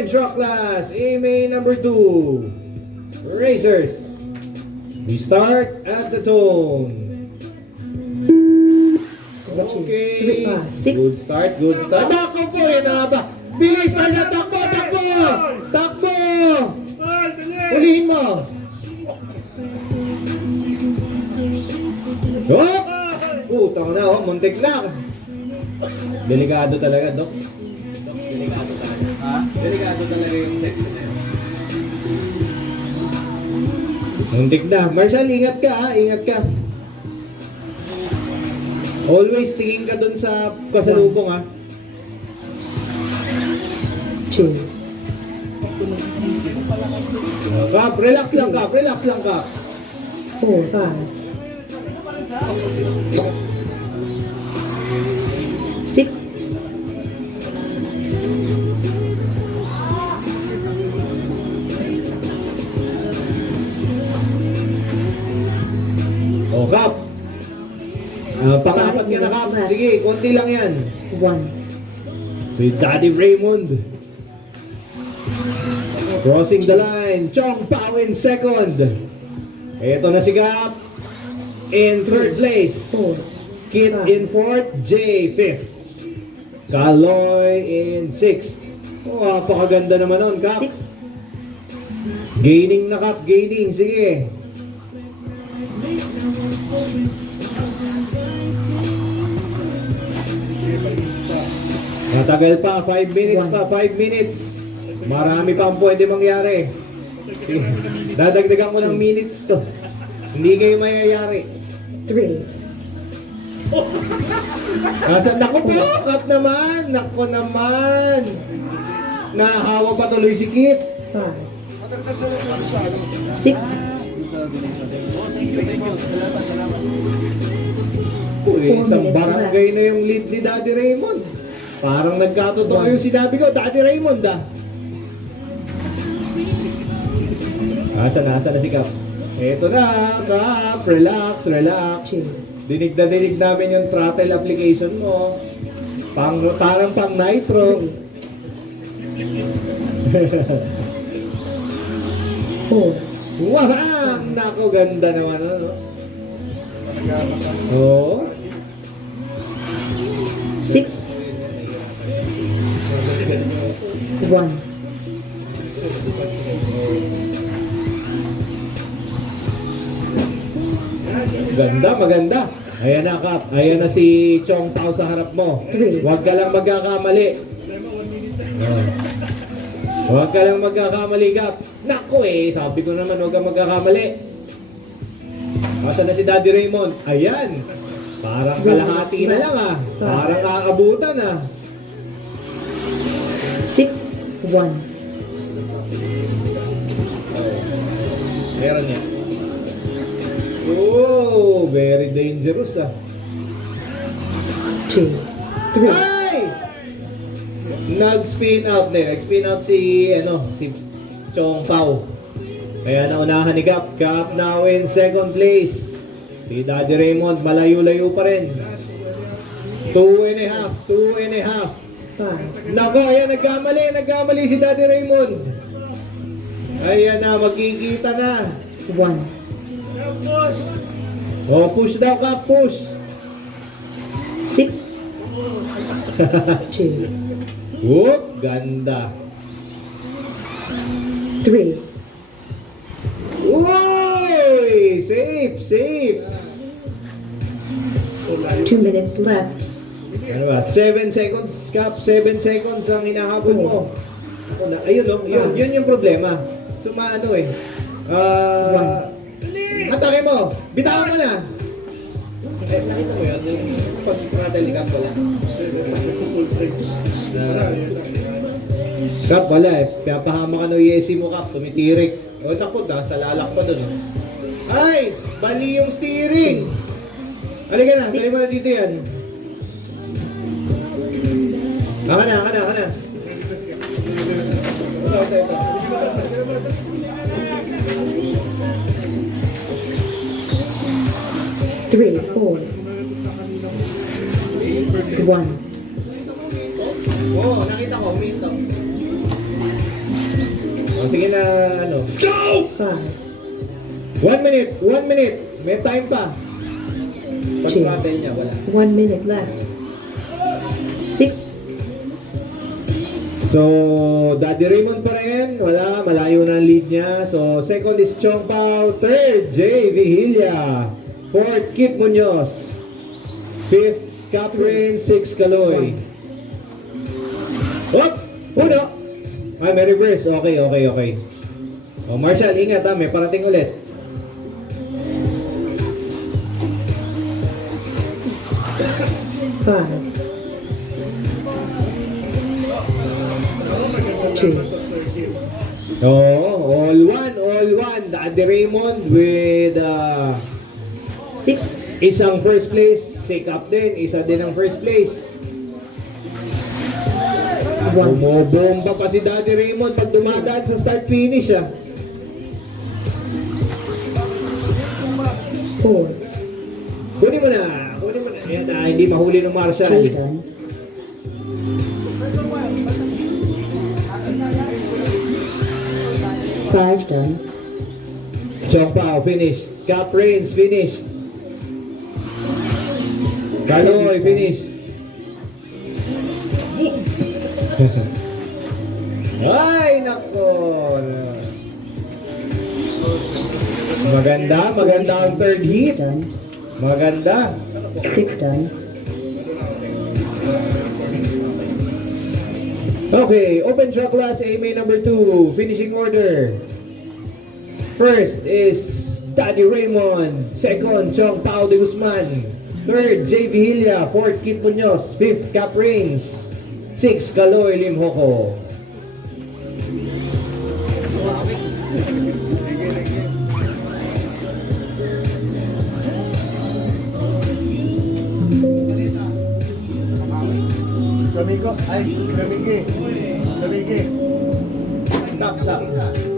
Bench rock class, AMA number 2. Racers. We start at the tone. Okay. 6. Good start, good start. Takbo po, yun na nga ba? Bilis pa niya, takbo, takbo! Takbo! Ulihin mo! Hop! Putang na, oh, muntik na. Delikado talaga, Dok. Dok, delikado talaga. Ha? Delikado talaga yung text na yun. Muntik na. Marshall, ingat ka ha, ingat ka. Always tingin ka dun sa kasalubong ha. 2. Kap, relax lang Kap, relax lang Kap. 4, 5. 6. Oh, Kap. Pangapat ka na Kap. Sige, konti lang yan. 1. Si Daddy Raymond. Crossing the line. Chong Pao in second. Ito na si Kap. In third place. 4. Kit in fourth. J fifth. Kaloy in sixth. Oh, napakaganda naman nun, Kap. 6. Gaining na Kap, gaining. Sige. Matagal pa, 5 minutes pa, 5 minutes. Marami pa ang pwede mangyari. Sige. Dadagdagan ko ng minutes to. Hindi kayo mayayari. 3. Nasaan? Naku po! Kap naman! Naku naman! Nahawa pa tuloy si Kit. 5. 6. Uy, isang barangay na yung lead ni Daddy Raymond. Parang nagkatotoo yung sinabi ko, Daddy Raymond ah. Asa na si Kap? Eto na, Kap. Relax, relax. 2. Dinig namin yung throttle application mo. Parang pang nitro. 4. Wow! Nako, ganda naman. Ano? Oh. 6. 1. Ganda, maganda. Ayan na, Kap. Ayan na si Chong Pao sa harap mo. 3. Huwag ka lang magkakamali. Oh. Huwag ka lang magkakamali, Kap. Nako sabi ko naman huwag kang magkakamali. Masa na si Daddy Raymond? Ayan. Parang kalahati na lang ah. Parang kakabutan ah. 6. 1. Meron yan. Oh, very dangerous ah. 2. 3. Ay! Nag-spin out na. Nag-spin out si Chong Pao. Kaya naunahan ni Kap. Kap now in second place. Si Daddy Raymond, malayo-layo pa rin. 2.5. 5. Nako, ayan, nagkamali si Daddy Raymond. Ayan na, magkikita na. 1. Oh, push daw Kap, push. 6. 2. Whoop, ganda. 3. Uy, safe. 2 minutes left. Ano ba? 7 seconds, Kap. 7 seconds ang hinahabol mo. Ayun, no? Yun yung problema. Sumaano eh. Atake mo. Bitawan mo na. Nakita mo yun? Pag-throttle ni Kap wala. Kap, wala eh. Kaya pahama ka ng ESC mo, Kap. Tumitirik. O, naku, sa lalak pa dun. Ay! Bali yung steering! Halika na. Dali mo na dito yan. Aka na. Ito. 3, 4, 1. Oo, nakita ko, uminto. O, sige na, ano. 5. 1 minute, 1 minute. May time pa. Two. Pag-rattle niya, wala. 1 minute left. 6. So, Daddy Raymond pa rin. Wala, malayo na ang lead niya. So, second is Chong Pao. Third, Jay Vigilla. Fourth, Kip Munoz. Fifth, Catherine. Sixth, Kaloy. Hop! Puno! Ay, may reverse. Okay, okay, okay. O, Marshall, ingat ha. May parating ulit. Five. 2. Oh, all one. Daddy Raymond with 6. isang first place. Si Cap din, isa din ang first place. 1. Bumobomba pa si Daddy Raymond pag dumadaan sa start-finish ah. 4. Kunin mo na. Ayan na, hindi mahuli ng Marshall. 3 done. 5 done. Chong Pao, finish. Cap Reigns, finish. Kaloy, finish. Ay, nako. Maganda ang third heat. Done. Maganda. 5 done. Okay, open track class AMA number 2, finishing order. First is Daddy Raymond. Second, Chong Pao de Guzman. Third, Jay Vigilla. Fourth, Kit Munoz. Fifth, Cap Reigns. Sixth, Kaloy Lim Hoko. Amigo, ay, Ramigi. Stop.